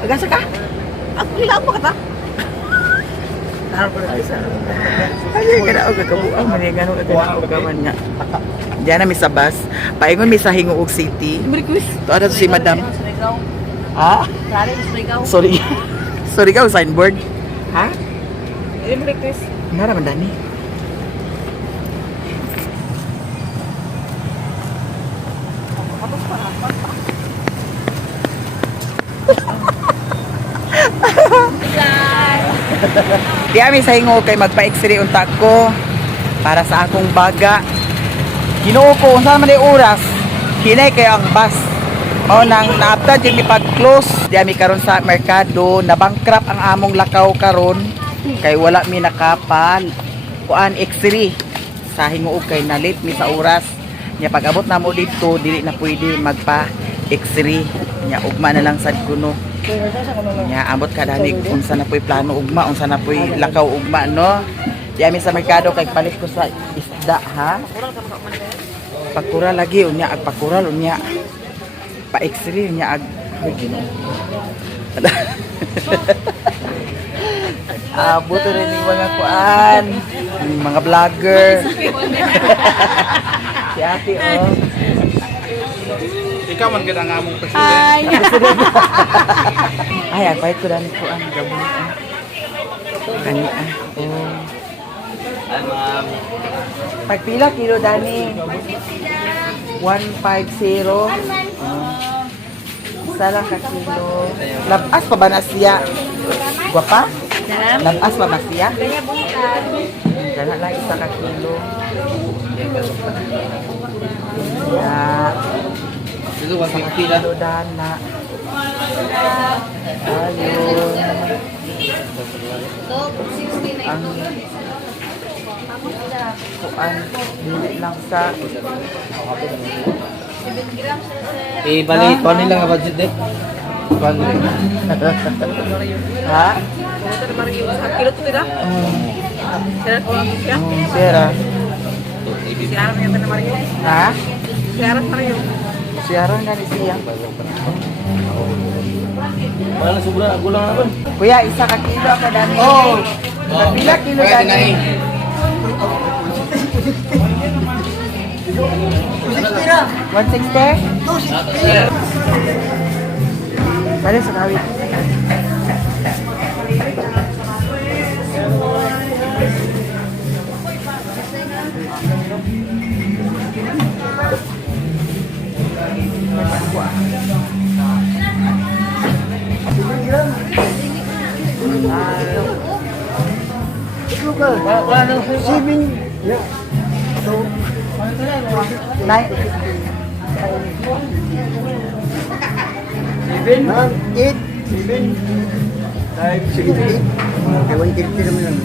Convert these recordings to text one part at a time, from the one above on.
Agasa ka? Ako kailangan mo ka ta? Ay, kada og kabuang man yung gano'n kagawan nga. Diyan na mi sa bus. Paingon mi sa Hinguog City. To ada si Madam. Ha? Sorry. Sorry ka signboard. Ha? Nara man dani. Di ami sa Hinguog kay magpa-x-ray unta ko para sa akong baga. Ginoo ko unsa man ay oras. Hinay kay ang bus. Mao nang naapta jud mi pag-close. Di ami karon sa merkado, na bankrupt ang among lakaw karon kay wala mi nakapal. Kuan x-ray sa Hinguog kay na late mi sa oras. Nya pag-abot na mo dito dili na pwede magpa x-ray. Nya ugma na lang sad kuno. Nya ambot ka dani unsa na poy plano ugma, unsa na poy lakaw ugma no. Di ami sa merkado kay palit ko sa isda ha. Pakura lagi unya ag pakural unya. Pa x-ray unya ag buto rin yung mga kuan, mga vlogger. Si ate oh. Ikaw man ganda nga mong president. Ay, agpahit ko dani ko ang gabon. Kani oh. Pagpila kilo dani? 150. Isa lang ka kilo. Labas pa ba na siya? Guwapa? Labas pa ba siya? Gana lang isa ka kilo. Ya. Ito, wala kang kapila. Dana. Ayun. Ang kuan, dili lang sa Bali, kuha nila nga budget eh. Kuha nila. ha? Kilo to tidak? Sira. Siaran yang benar Mario. Ha? Siaran Mario. Siaran gani siya. Wala na sobra, gulang na ba? Kuya, isa ka kilo ka dani. Oh! Pila kilo dani? 160? Bale sa kawit. Wala na sibing. Nine. 7, 8, 7, 5, 6, 8. Okay, 150 naman lang.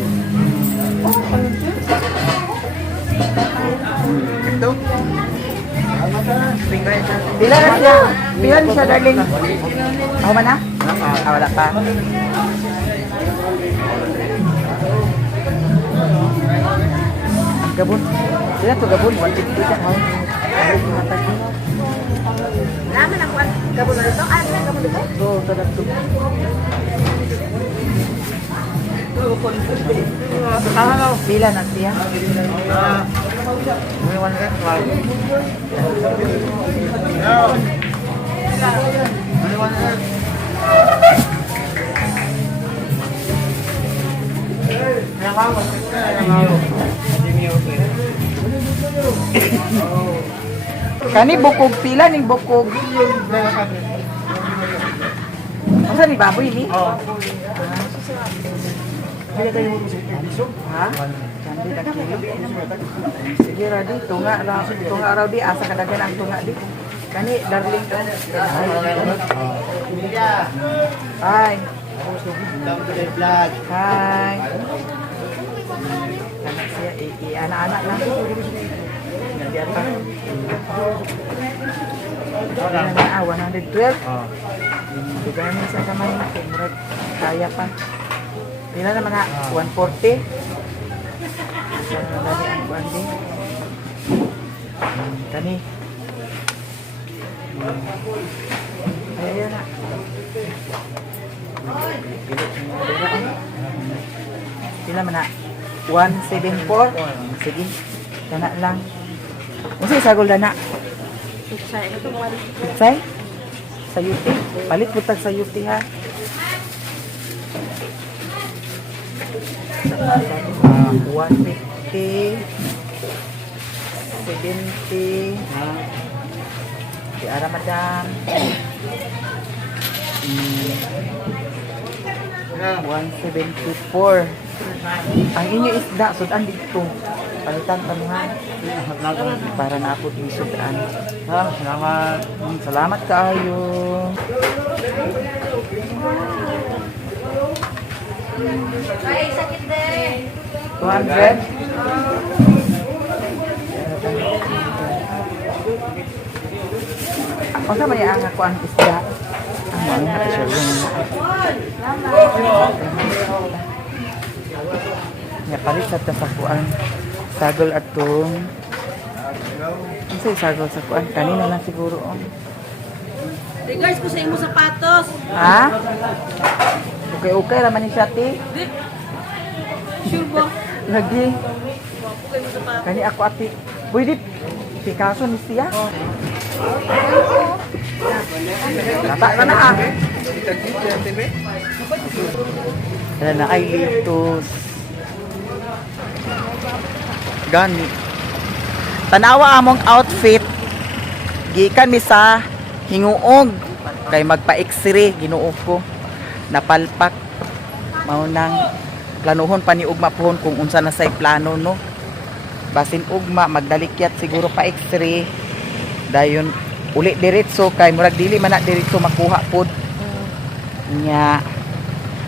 Ito? Pila na siya? Pila na siya, darling? Ako man na? Wala pa. Gabon. Sila to gabon. 150 ka. Naman ang gabon na dito. Ah, gabon dito. Oo, sarap to. Pila na siya? May 100. Kani bukog pila ning bukog. Asa ni baboy ni? Oh. Ha? Kandi na kilo. Sige ra di tunga raw di asa kadagan ang tunga di. Kani darling ka. Hi. Hi. Anak siya, anak-anak lang. Nandiyan pa. Ah, 112. Bigay mo sa kamay na. Kaya pa. Pila naman na? 140. Sa dali ang bandi. Kani. Ayan na. Pila man na? 174? Sige. Dana lang. Kasi sagol dana. Pitsay? Sa UT? Palit butag sa UT ha. 150 70 di ara madam 174 ang inyo isda sudan dito palitan tamuhan para naapot yung sudan salamat kaayo 200 Ako sa may ang ako ang isda. Ang mga siya ya palit sa tasakuan. Sagol atong. Kasi sagol sa kuan kanina lang siguro. Regards ko sa imo sapatos. Ha? Okay ra man ni siya ti. Sure ba? Lagi. Okay mo sapatos. Kani ako ati. Pwede Picasso ni siya. Nata na na. Kaya na ay litos. Gani. Tanawa among outfit. Gikan mi sa hinguog. Kay magpa-x-ray ginuo ko. Napalpak. Mao nang planuhon pa ni ugma pohon kung unsa na say plano no. Basin ugma magdalikyat siguro pa x-ray dayon uli diretso kay murag dili man na diretso makuha pod nya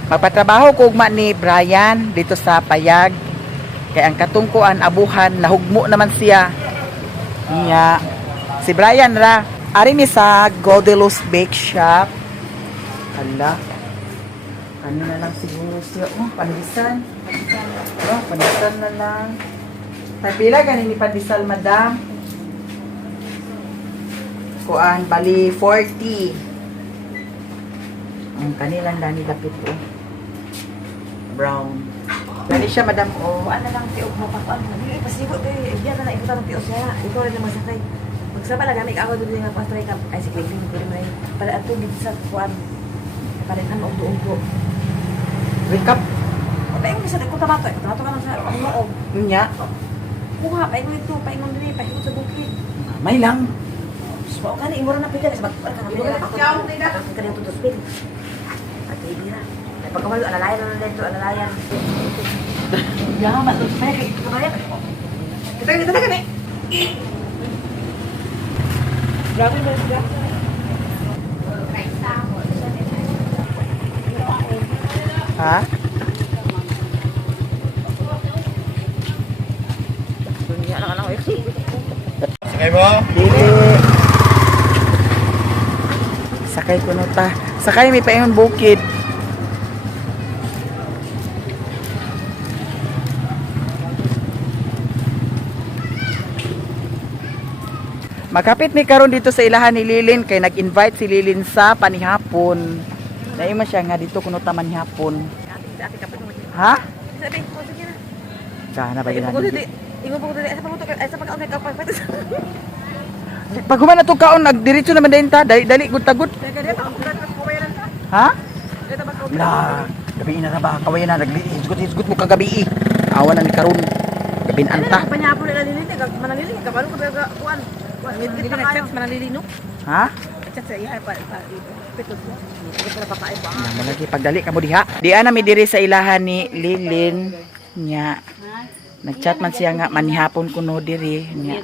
magpatrabaho ko ugma ni Brian dito sa Payag kay ang katungkuan abuhan nahugmo naman siya nya si Brian ra ari mi sa Godelos Bake Shop hala kanina lang siguro siya pandisan pandisan na lang. Pila ganin ni pandesal madam? Kuan bali 40. Ang kanilang dani dapit ko. Brown. Dali siya madam o. Kuan na lang tiog mo pa kuan. Dili pasibo dili. Diyan na ibutan ng tios niya. Ikaw rin naman sakay. Magsama na gamit ako dili nga pastry ka. Ay si Clayton ko rin may para ato dito sa kuan. Para kan og duog ko. Recap. Pa yung bisa ko tabato. Tabato ka lang sa pangoob. Nya. Kuha pa yung ito, pa yung dili, pa yung sa bukid. May lang. So, kani imura na pika sa bagpar ka na pika. Ako kani tutos pin. At ibira. Ay pagkamalo alalayan na dito, alalayan. Yaman to peke. Kabayan. Kita kani. Grabe ba siya? Ha? Dunia lang ako. Sakay mo? Dili. Sakay ko no ta. Sakay may paingon bukid. Magkapit mi karon dito sa ilahan ni Lilin kay nag-invite si Lilin sa panihapon. Naima siya nga dito kuno ta manihapon. Ha? Sabi ko sige na. Kana ba Ingo ginahan? Ingo po dili. Sa pagkaon ay sa pagkaon ka pa. Pag human ato kaon nagdiretso naman dayon ta, dali gud tagot. Kaya dito ang kawayan ta. Ha? Dito ba ko? Na, gabi na ba kawayan na naglisgot mo kagabi. Awan na ni karon. Gabi na anta. Panyapo nila nilin, manalili ka balo ko kuan. Kuan midgit na kayo manalili no. Ha? Chat sa iya pa pitot mo. Hindi ko na papaay pa. Na lagi pagdali ka mo diha. Di ana mi diri sa ilahan ni Lilin nya. Nagchat man siya nga manihapon kuno diri nya.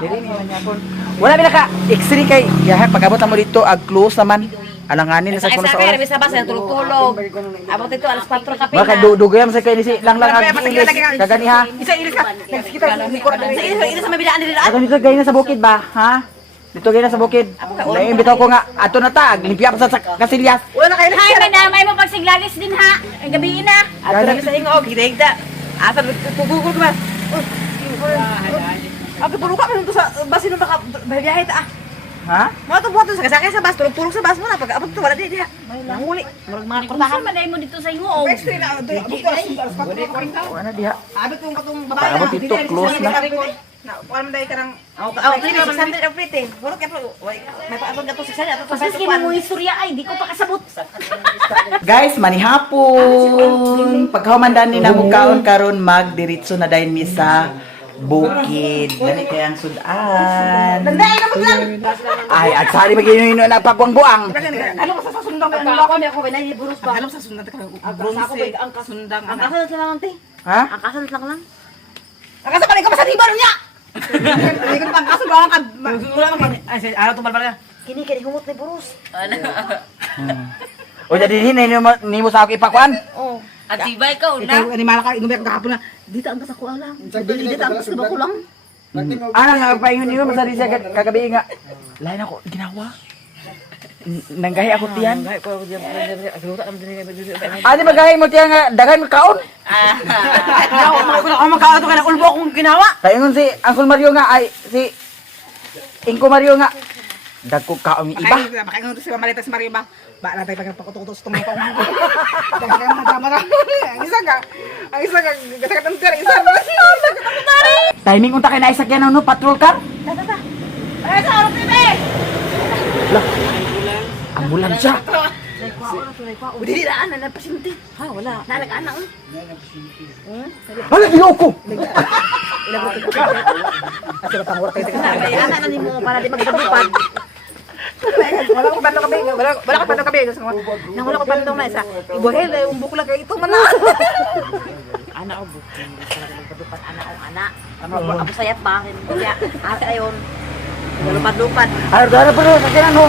Diri mi manihapon. Wala mi naka X-ray kay ya pag-abot mo dito ag close naman. Alanganin na sa kuno sa Ay, oras. sa basa ng tulog-tulog. Abot ito alas 4 ka Baka dugayam sa kay ni si lang ag ilis kagani ha. Isa ilis ka. Kita ni ko sa ilis sa mabidaan nila. Ako dito gay na sa bukid ba, ha? Dito gay na sa bukid. Naiimbitaw ko nga ato na ta, limpia pa sa kasilyas. Wala na kayo. Hay, madamay mo pag siglalis din ha. Ang gabi na. Ato na sa ingog, hidegda. Asa pugugol ka ba? Ako puro ka man to sa basin baka biyahe ta. Ha? Mo to buhaton sa kasakay sa bus, tulog sa bus mo na pag abot to wala di diha. Nanguli. Murag mga Kung kurtahan. saan man mo dito sa ingo. Ano diha? Abot kong katong Paabot ito, close na. Kuan man dai karang Pwede 600 ang pretty. Puro kaya may paabot ka to 600 ato Pasas kini mo istorya ay di ko pa kasabot. Guys, manihapon. Pagkahumandan ni na kaon karon magdiritso na dayon mi sa bukid. Dali kay ang sudan. Ay, at sali ba gino na pagbuang-buang. ano sa sasundang Ako may ako binay burus ba. ano sa sundang ka Ako ba ang sundang Ang kasal lang lang te. Ha? Ang kasal lang. Akasa pa rin ka pa sa riban niya. Hindi ko pang kaso ba ka wala man ay ano to balbal. Kini humot ni burus. O jadi hinay nimo sa ako ipakuan. Oh. Atibay ka Ikaw animal ka inumek kahapon na. Dito ang basa ko lang. Dito ang basa ko lang. Ana nga paingon niyo masari siya kagabi nga. Lain ako ginawa. Nanggahi ako tiyan. Adi magahi mo tiyan nga daghan kaon. Ako makaato ka na ulbo akong ginawa. Paingon si Uncle Mario nga ay si Inko Mario nga dagko kaon iba. Ay, makaingon to si Mamalita si Mario ba? Ba na tayo pagpakutok sa tumay ko. Ang isa ka gasakat ng tira, isa ba? Timing unta kay naisakyan no patrol car. Ay sa araw pibe. Ambulansya. Dili na na pasyente. Ha wala. Nalagana oh. Hala ginoo ko. Ay ana na nimo para di magdabupad. Wala ko bando kabe, wala ko bando kabe. Nang wala ko bandong na isa. Ibuhel yung buko lang kay ito man na. Ana o bukin. Magdabupad ana o ana. Amo sayat ba kaya ate ayon. Lupad-lupad. Ano dara pero sakyan no.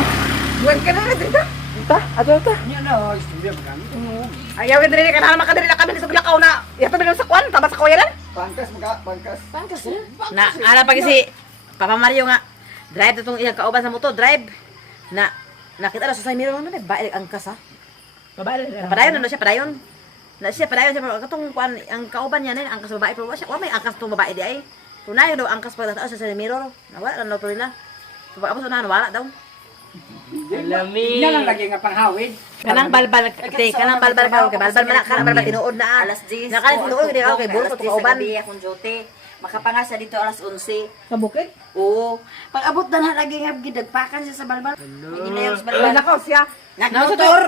Buwan ka na dito. Ta, ato ta. Ayaw ka diri ka na makadiri na kami sa Bulacau na. Yato bilong sa kwan, tama sa kawayanan. Na ana pa kasi Papa Mario nga drive itong iyang kauban sa moto, drive na nakita na sa side mirror na ba ang kasa. Babae Padayon na siya, padayon. Na siya padayon siya katong kwan ang kauban niya ang kas babae pero wa siya wa may angkas tong babae di ay. Tunay daw angkas pa sa side mirror. Nawala na to nila. So pag na wala daw. Ina lang lagi nga panghawid. Kanang balbal kanang balbal kanang balbal tinuod na Alas 10. Nakali tinuod di okay buro sa kauban. akong jote. Makapangasa dito alas 11. Sa bukid? Oo. Pag abot na na lagi nga gidagpakan siya sa balbal. May ginayos Ay, balbal. nako siya. Nagmotor.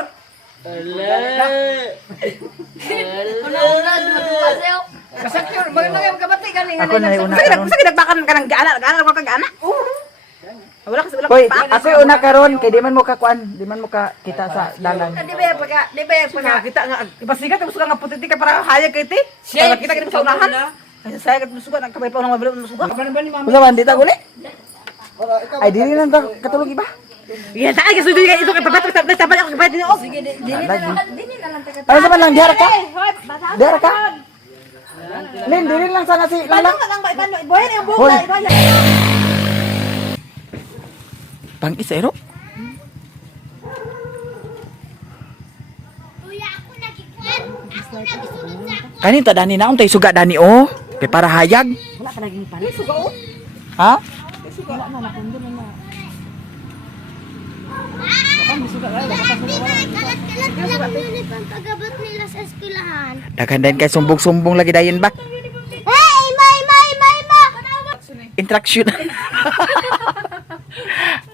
Kasakyor, mo na yung kabati galing. Ako na yung una Sige, karon. sige nagbakan ka ng gaana, gaana ko kang gaana. Wala kasi wala Hoy, pa. ako una karon kay di man mo ka kuan, di man mo ka kita sa dalan. Di ba pagka kita nga ipasigat mo suga nga puti ka para hayag kay ti. Para kita kita sa unahan. Ay saya kat musuga ang kabay pa nang mabilo musuga. Usa man dita guli? Ay dili lang ta katulog iba. Yan sa ay kasi ito kay papatok sa tabal ako kay dinoo. Sige, Lagi. Ano sa man lang diara ka? Diara ka? Lin, dili lang sana si Lala. Boy na yung buhok Hoy. na iba. Pang isero? Kanin ta dani na untay suga dani oh. Kay para hayag. Wala pa naging palit. Ha? Kalat-kalat lang yun eh, pagkagabat nila sa eskwelahan. Daghan din kay sumbong-sumbong lagi dayon ba? Hey, may! Interaction.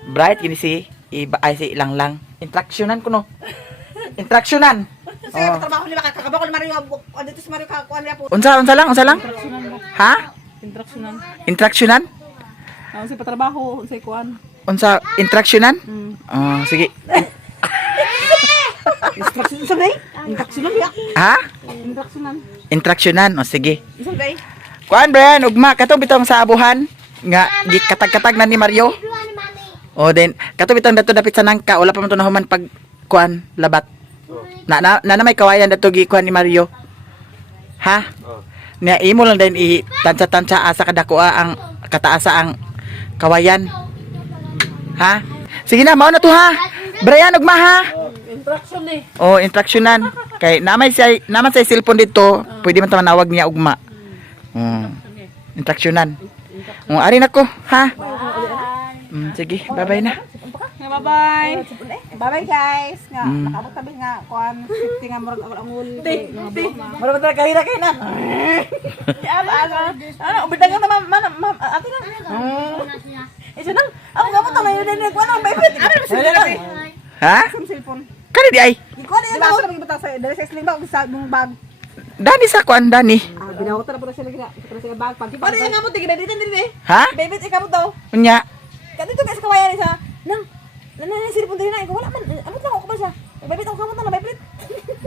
Bright gini si iba ay si lang lang. Interactionan ko no. Interactionan. Sige, trabaho nila kakabako ni Mario dito si Mario ka kuan niya po. Unsa lang? Ha? Instructionan. Interactionan? Ako si patrabaho sa kuan. Unsa interactionan? Oh, sige. Instruction sa day. Instructionan ya. Ha? Instructionan. Interactionan. O sige. Isa day. Kuan Brian, ugma katong bitong sa abuhan nga gikatag-katag na ni Mario. O then katong bitong dato dapit sa nangka, wala pa man to nahuman pag kuan labat. Na may kawayan dato gi kuan ni Mario. Ha? Nya imo lang din i tansa-tansa asa kadako ang kataasa ang kawayan. Ha? Sige na, mao na to ha. Brian, ugma ha. Instruction eh. Oh, instructionan. Kay naman sa cellphone dito, pwede man ta manawag niya ugma. Instructionan. Ari na ko, ha? Sige, bye-bye na. Nga bye-bye. Bye-bye guys. Nga nakabot tabi nga kuan safety nga murag ang ulti. Murag ta kahira kay na. Ano ubitang nga man ate na. Isa nang ako gamot na yun din kuan ang baby. Ha? Sa cellphone. Kani di ay. Kuan yan ako nang ibutang sa dali sa sling bag sa mong bag. Dani sa kuan Dani. Binawat na po sila gina. Sa bag pag. Paano yung gamot tigil dito din Ha? Baby ikamot daw. Unya. Kadto guys kawayan sa nang nanay cellphone din na wala man amot lang ako ba siya. Baby ako kamot na baby.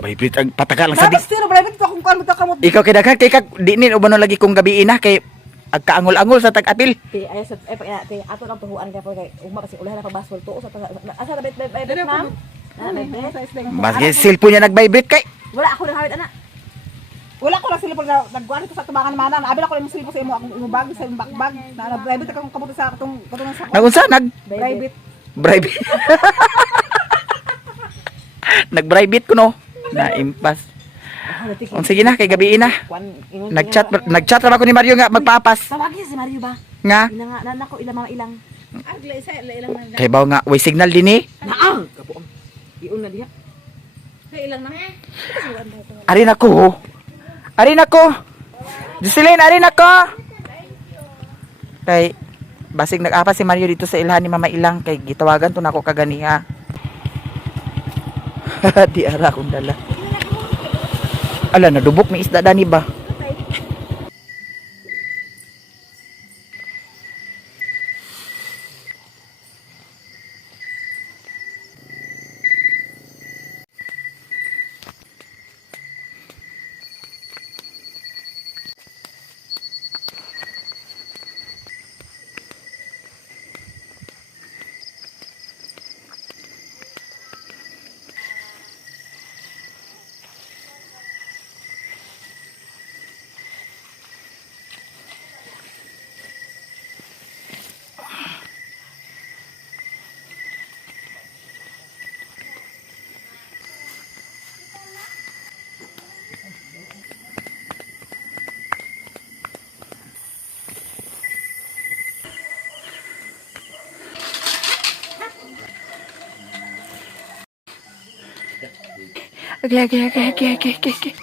Vibrate ang patagal lang sa di. Tapos tiro baby ko kung kuan mo to kamot. Ikaw kay daghan kay kag di ni ubano lagi kong gabi na kay agkaangol-angol sa tag-apil. Ay sa ato lang tuhuan kay kay ugma kasi ulah na pagbasol to sa asa na bet ma'am. Mas cellphone niya nag-vibrate kay. Wala ako nang hawid ana. Wala ko lang sila pag nagkuhan ko sa tubangan mana. Abi ko lang sila sa imo bag sa imong bag. Na private akong kamot sa katong sa Nagunsa private. Bribe. Nag-private ko no. Na-impas. Sige na kay gabi na. Nag-chat ra ako ni Mario nga magpapas. Tawagin si Mario ba? Nga Ina nga nanako ilang mga ilang. Agla isa ilang na. kay baw nga way signal din eh. Naang kabuang. Iun na diha. Ilang na. Ari na ko. Ari na ko. Jocelyn, ari na ko. Kay basig nag-apa si Mario dito sa ilhan ni Mama Ilang kay gitawagan to nako kaganiha. Di ara akong dala. Ala nadubok ni isda Dani ba? Okay.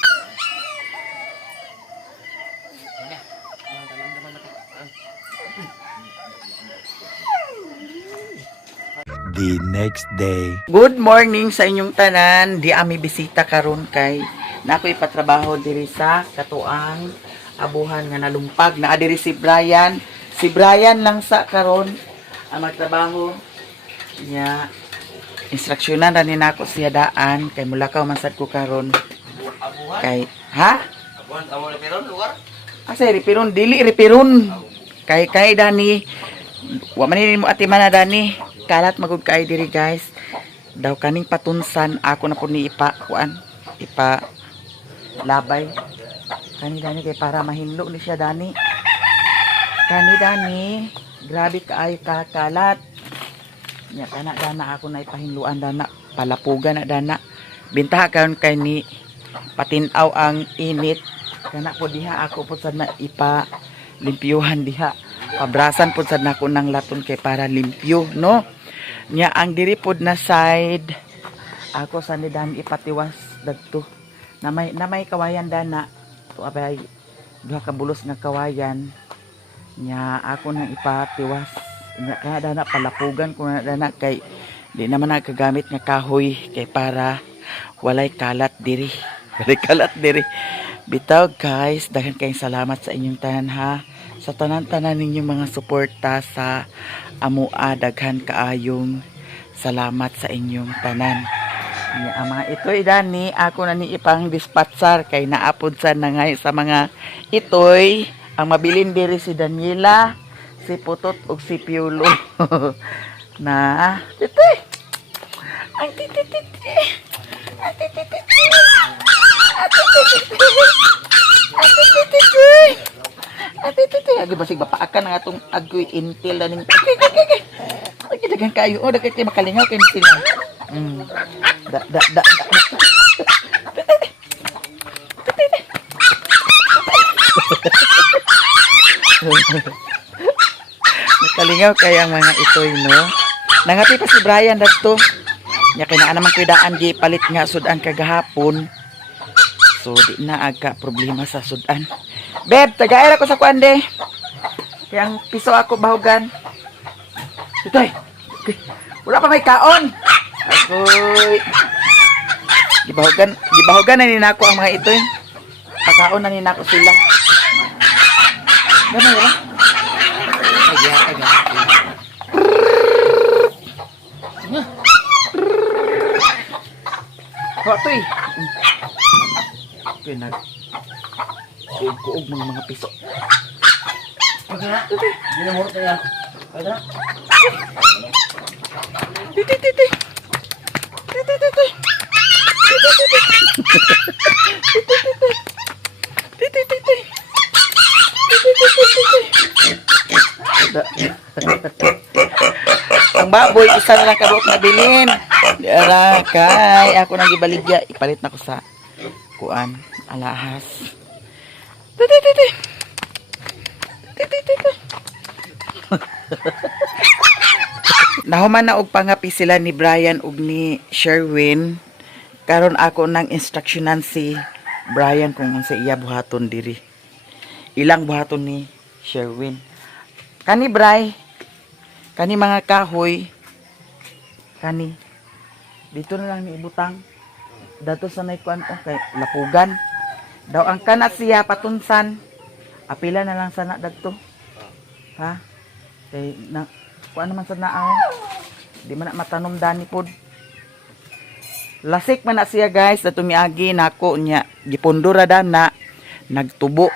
The next day. Good morning sa inyong tanan. Di ami bisita karon kay nakoy patrabaho diri sa katuang abuhan nga nalumpag na diri si Brian. Si Brian lang sa karon ang magtrabaho niya. Instruksyonan ra ni nako siya daan kay mulakaw man sad ko karon. Kay ha? Abuhan repiron lugar? Asa repiron dili repiron. Kay Dani. Wa man ni mo atiman na Dani. Kalat magud kay diri guys. Daw kaning patunsan ako na pud ni ipa labay. Kani Dani kay para mahinlo ni siya Dani. Kani Dani, grabe kaayo kakalat. Nya kana dana ako na ipahinluan dana, palapugan na dana. Bintaha karon kay ni patinaw ang init. Kana po diha ako pud sad na ipa limpyuhan diha. Pabrasan pud sad nako nang laton kay para limpyo, no? Nya ang diri pod na side ako sa nidan ipatiwas dagto. Na may kawayan dana. To abay duha ka bulos nga kawayan. Nya ako nang ipatiwas. Nya kaya dana palapugan ko na dana kay di naman nagagamit nga kahoy kay para walay kalat diri. Walay kalat diri. Bitaw guys, daghan kayong salamat sa inyong tanan ha. Sa tanan-tanan ninyong mga suporta sa amua, daghan kaayong salamat sa inyong tanan. Ang mga itoy Dani, ako na ni ipang dispatcher kay naapod sa nangay sa mga itoy. Ang mabilin diri si Daniela, si Putot ug si Piolo. Na titi. Ang titi. Ang titi. Ate, agi basig bapaakan ang atong agoy intil daning. Agi dagan kayo, dagan kay makalingaw kay sila. Da. Makalingaw Mingaw kaya ang mga itoy, no? Nangati pa si Brian dato. Nya kinaan naman kuidaan gi palit nga sudan kagahapon. So di na aga problema sa sudan. Beb, tagaira ko sa kuande. Kaya ang piso ako bahugan. Itoy. Wala pa may kaon. Agoy. Gibahugan na nina ako ang mga itoy. Pakaon na nina ako sila. Gano'n ba? Ay. Itoy. Itoy nag kuog mga piso. Hindi na mo kaya. Pwede na. Titi. Ang baboy isa na lang kabuok na bilin. Diara kay ako nang gibaligya ipalit na ko sa kuan alahas. Titi. Nahuman na og pangapi sila ni Brian ug ni Sherwin. Karon ako nang instructionan si Brian kung unsa iya buhaton diri. Ilang buhaton ni Sherwin. Kani Bray, kani mga kahoy, kani dito na lang ni ibutang. Dato sa nay kuan kay lapugan. Daw ang kana siya patunsan. Apila na lang sana dagto. Ha? Kay na kuan naman sa naaw. Di man na matanom dani pod. Lasik man na siya guys, dato miagi nako nya gipundura na nagtubo.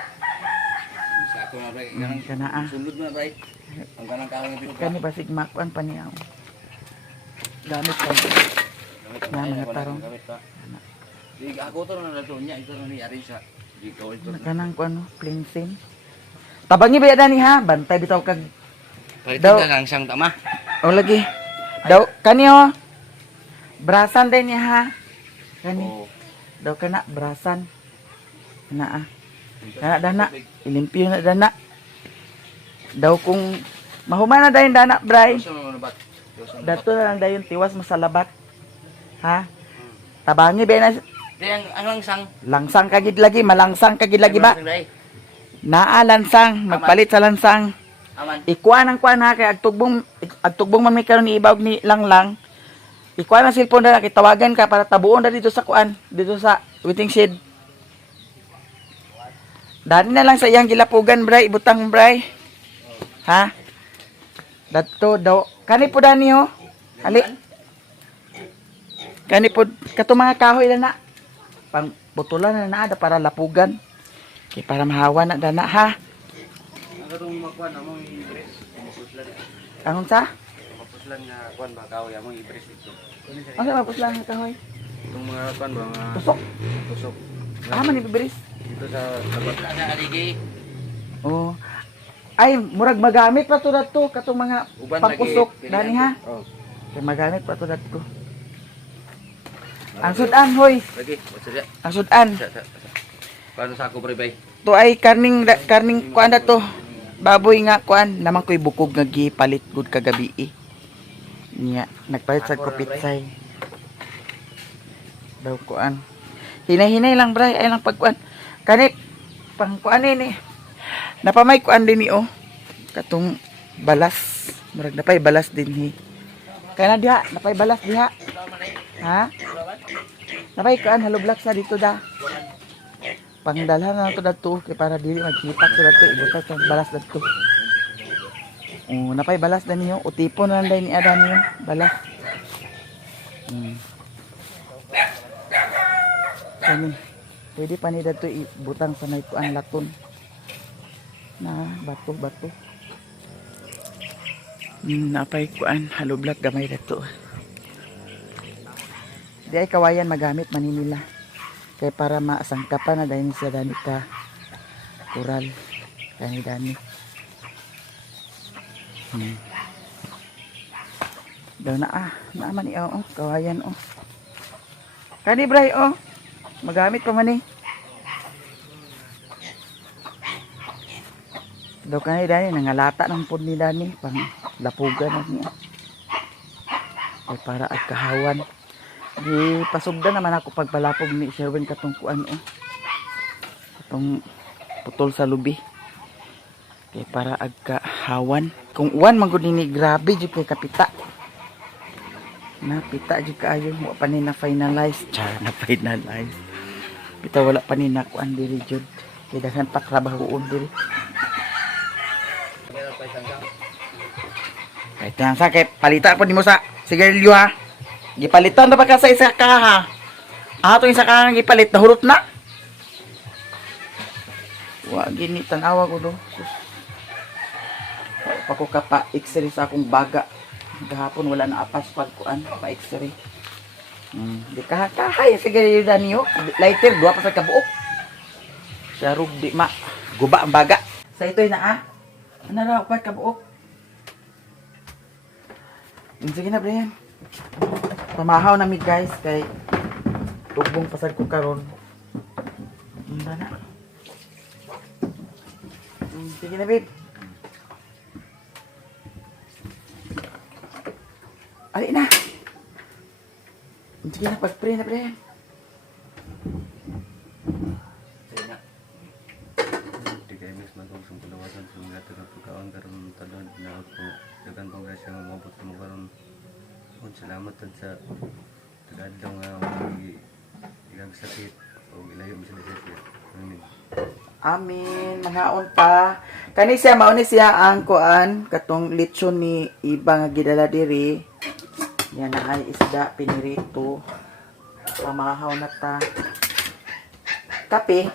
Sa ako na bray, Kana sulod na bray. Ang kanang kahoy ng kani basig makuan pa niya. Gamit pa. Na mga tarong. Di ako to na dato nya ito na ni ari sa di ko ito. Kanang kuan cleansing. Tabangi ba dani ha? Bantay bitaw kag Palitin na lang sang tama. o lagi. Daw kani ho. Brasan din niya ha. Kani. Oo. Daw kana brasan. Kana Kana dana. Ilimpyo na dana. Daw kung mahuman na dayon dana, Bray. Sa mga nabat. Dato na lang dayon tiwas mo sa labat. Ha? Tabangi ba na Di ang langsang. langsang kagid lagi, malangsang kagid lagi ba? Naa lansang, magpalit sa lansang. Aman. Ikuan ang kuan ha kay agtugbong man may karon ni ibawg ni langlang. Ikuan ang cellphone na kitawagan ka para tabuon na dito sa kuan, dito sa waiting shed. Dani na lang sa iyang gilapugan, Bray, ibutang Bray. Ha? Dato daw kani po dani ho. Ali. Kani po kato mga kahoy na pang butulan na ada para lapugan. Kay para mahawa na dana ha. Ang katong makuan among ibres. Mapuslan. Angon sa? Mapuslan nga kuan ba kahoy among ibres dito. Ano sa mapuslan ng kahoy? Itong mga kuan ba mga Tusok. tusok. Man ibibiris. Dito sa tabat na aligi. Oh. Ay, murag magamit pa to dato katong mga Uban pangkusok lagi, dani ha. Oh. Kay magamit pa to dato. Ang sudan hoy, Lagi, what's that? ang sudan. Paano sa ako pre bay? To ay karning kuan dato. Baboy nga kuan, naman ko'y bukog nga gipalit gud kagabi. Niya, nagpalit sa ko pitsay. Daw kuan. Hinay-hinay lang bray, ay lang pagkuan. Kanit pang kuan ni. Napamay kuan din ni oh. Katong balas. Murag napay balas din hi. Kaya na diha, napay balas diha. Ha? Napay kuan haloblak sa dito da. Pangdalhan na to dato kay para dili magkita to dato ibutas sa balas dato. Oh, napay balas na niyo, utipon na lang dai ni ada niyo, balas. Kani, pwede pa ni dato ibutang sa may kuan laton. Na bato. Napay kuan haloblak gamay dato. Di ay kawayan magamit maninila. Kaya para maasangkapan na dahil siya dani ka kural. Kani dani. Daw na naaman ni oh, kawayan oh. Kani bray oh. Magamit pa man eh. Daw kani dani nangalata ng pud ni dani pang Dapugan na niya. Ay para ag kahawan. Di pasugda naman ako pagpalapog ni Sherwin katong kuan oh. Katong putol sa lubi. Kay para ag kahawan. Kung uwan man gud ni grabe jud kay kapita. Napita jud kaayo wa pa ni na finalize. Char na finalize. Kita wala pa ni na kuan diri jud. Kay daghan pa trabahoon diri. Kahit yang sakit, palita po ni mo sa sigarilyo ha. Gipalitan na ba ka sa isa ka ha? Ato yung isa ka nga gipalit, nahurot na. Wa gini, tanawa ko do. Pa ko ka pa x-ray sa akong baga. Gahapon wala na apas pagkuan, pa x-ray. Di ka kaya sigarilyo na niyo. Lighter, dua pa sa kabuok. Sarog di ma, guba ang baga. Sa ito'y na ah. Ano na ako kabuok? Sige na, Brian. Pamahaw na mi guys kay tugbong pasad ko karon. Hindi na. Sige na, babe. Ali na. Sige na, pag-pray na, Brian. Sige na. Di kayo mas magkong kulawasan sa mga pagkaon karon talon na ako dagan pang grasya nga mabot mo karon. Salamat sa tagadlaw nga ilang sakit o ilayo mo sa sakit. Amen. Amin. Mangaon pa. Kani siya, mauni siya ang kuan katong lechon ni iba nga gidala diri. Yan na ay isda pinirito. Pamahaw na ta. Kape.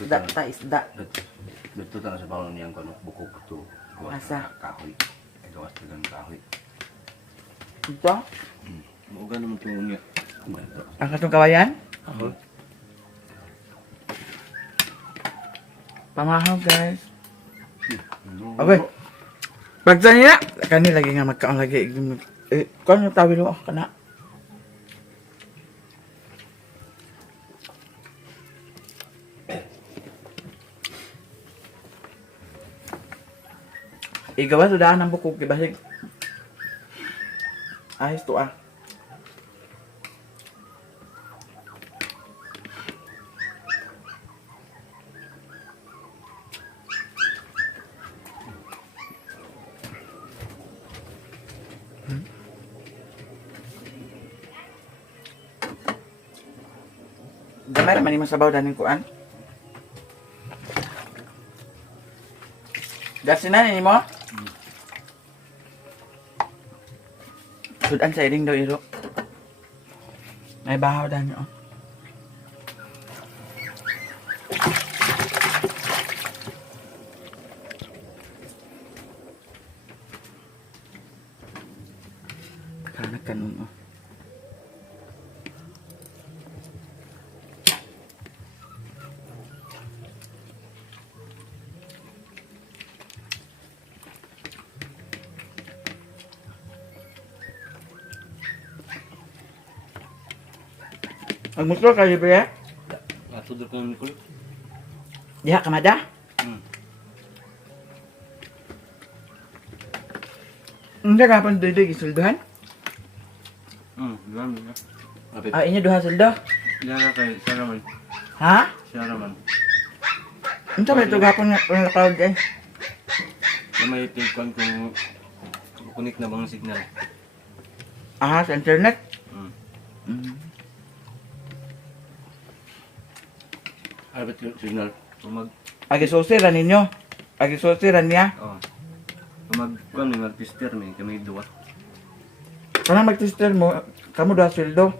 Isda ta, isda. Dito ta sa bawon niyang kono bukog to. Asa? Kahoy. Ay gawas ta gan kahoy. Ito? Mo ganun mo tuon niya. Ang katong kawayan? Ako. Pamahaw guys. Okay. Pagsa niya, kani lagi nga magkaon lagi. Kung yung tawil mo, kana. Igawa sudah ng bukog, kibasig. Ayos to ah. Gamay raman ni masabaw daning kuan. Gasinan ni mo? Sudan sa iring daw iro. May bahaw dan oh. Kanak kanun oh. Ang muslo kayo ba? Atudor ko ni kulo. Diha kamada? Hindi ka pa doy gisulduhan? Gam na. Apit. Ah, inyo duha suldo? Yara kay Saraman. Ha? Saraman. Unsa ba ito gapon nga nakawag ay? May tigkan kung kunik na bang signal. Ah, sa internet? Abit yung signal. Mag Agisosiran ninyo? Agisosiran niya? Mag mag-tester may kami duwa. Kanang mag-tester mo, kamo duha suldo?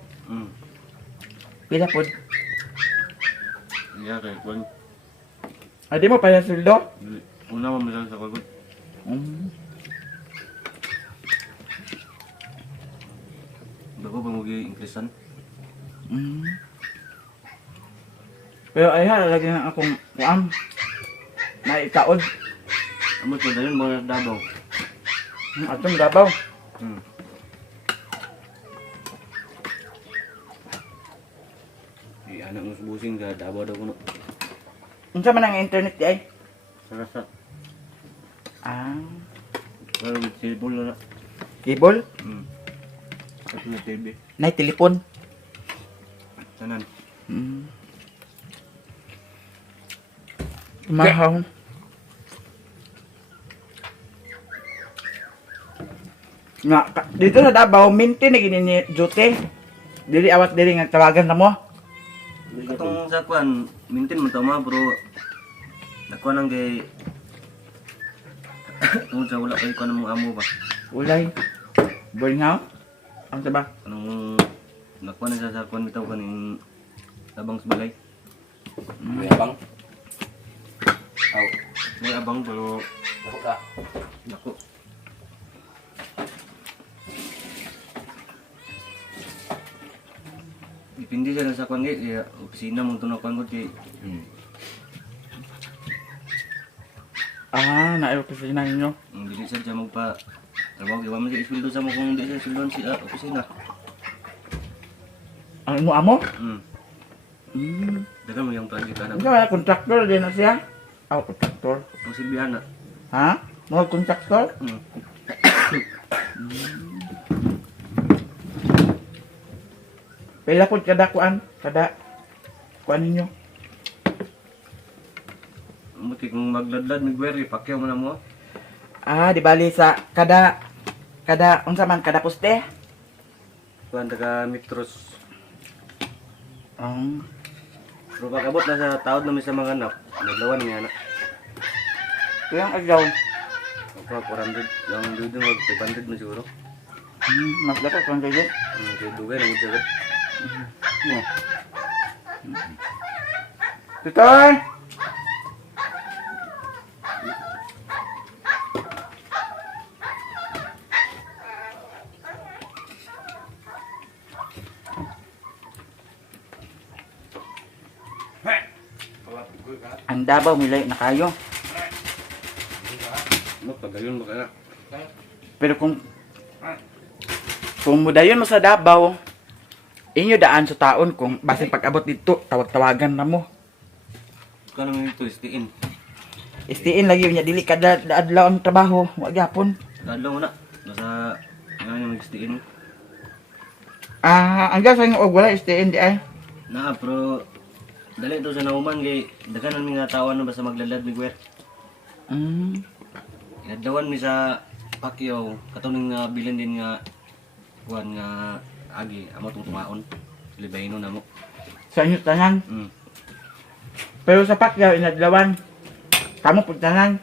Pila pod? Iya kay kwan. Adi mo pa suldo? Una mo masal sa kagod. Bago ba mo gi-increasean? Pero ay ha, lagi na akong kuam. Naitaod. Amo to dayon mo na dabaw. Atong dabaw. Anak mo subusin ka, dabaw daw kuno. Unsa man ang internet di ay? Sarasat. Ah, Pero may cellphone na na. cable? At may TV. Nay telepon. Tanan. Mahaw. Nga, dito sa Davao, minti na gini ni Jute. Dili awat dili nga tawagan na mo. Itong sa kwan, mintin mo tama bro. Nakuha lang kay... Tungkol sa wala kayo kung anong amo ba? Ulay. Boring how? Ang ba? Anong... Nakuha na siya sa kwan bitaw kaning... Abang sa balay. May abang. Aw. May abang pero... Ako ka. Naku. Dipindi siya lang sa kwan kaya opisina mo ito na kwan ko kay... Ah, naay opisina ninyo. Dili siya siya magpa... Trabaho kaya man siya isuldo sa mo kung hindi siya isuldoan siya opisina. Ang mo amo? Dagan mo yung project ka na. Ano ba, contractor din na siya? Aw, contractor. Ang silbihan na. Ha? Mga contractor? Pila po kada kuan? Kada kuan ninyo? Muti kung magladlad migweri, pakyaw mo na mo. Ah, di bali sa kada unsa man kada poste? Kuhan taga Mitros. Um, Pero pagkabot na sa taod namin sa mga anak, naglawan niya anak. kayang agaw. Ako 400, yung dudo mag 500 mo siguro. Mas dapat kung kayo. Kaya dugay na yung sagot. Tutoy! Ang Davao milay na kayo. Ano, pagayon ba ka na? Pero kung mudayon mo sa Davao, inyo daan sa taon kung basin pag-abot dito, tawag-tawagan na mo. Kung naman ito, istiin. Istiin lagi niya dili kada adlaw ang trabaho, wa gyapon. Kadlaw mo na. Nasa, nga yung istiin. Ah, hanggang sa og wala istiin di ay. Na, pero, dali ito sa nauman kay, daghan namin nga tawan na basta maglalad migwer. Inadlawan mi sa Pacquiao, katuning nga bilin din nga kuan nga agi, amo tong tumaon. Libayno na mo. Sa inyo tanan. Pero sa Pacquiao inadlawan. Kamo pud tanan.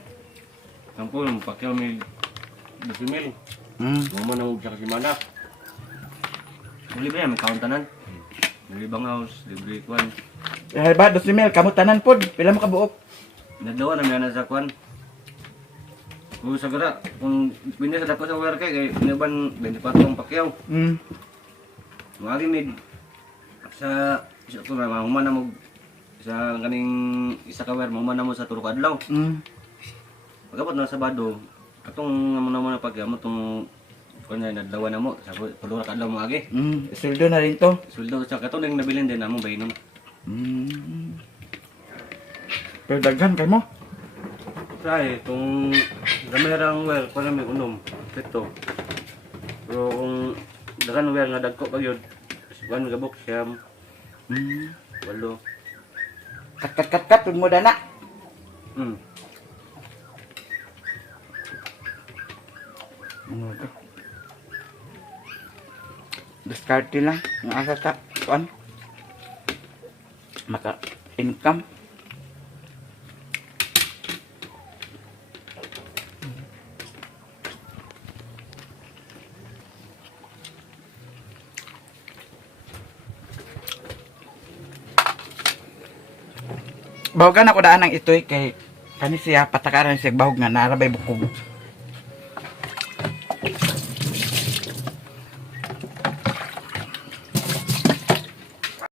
Sampo yung Pacquiao may 12,000. Mama na mo siya kasi mana. Libre may kauntanan. Libre bang house, libre kuan. Eh ba 12,000 kamo tanan pod. Pila mo kabuok? Inadlawan na na sa kuan. Kung sa gara, kung pinili sa dako sa work kay inaban 24 ang Pacquiao. Magi mid sa isa ko na mahuman na mo sa kaning isa ka wer mahuman na mo sa turo ka adlaw. Pagabot na Sabado, atong amo na pag amo tong kun na adlaw na mo sa turo ka adlaw mo agi. Sweldo na rin to. Sweldo sa katong nabilin din amo bayinon. Pero daghan kay mo. Say, kung gamay rang wer para may unom, ito. Pero kung dagan wer nga dagko pa yun, kuan gabok siyam. Walo. Kat pud mo dana. Diskarte lang ang asa ta kuan. Maka income. Bawagan ako daan ng itoy kay kani siya patakaran siya bahog nga narabay bukog.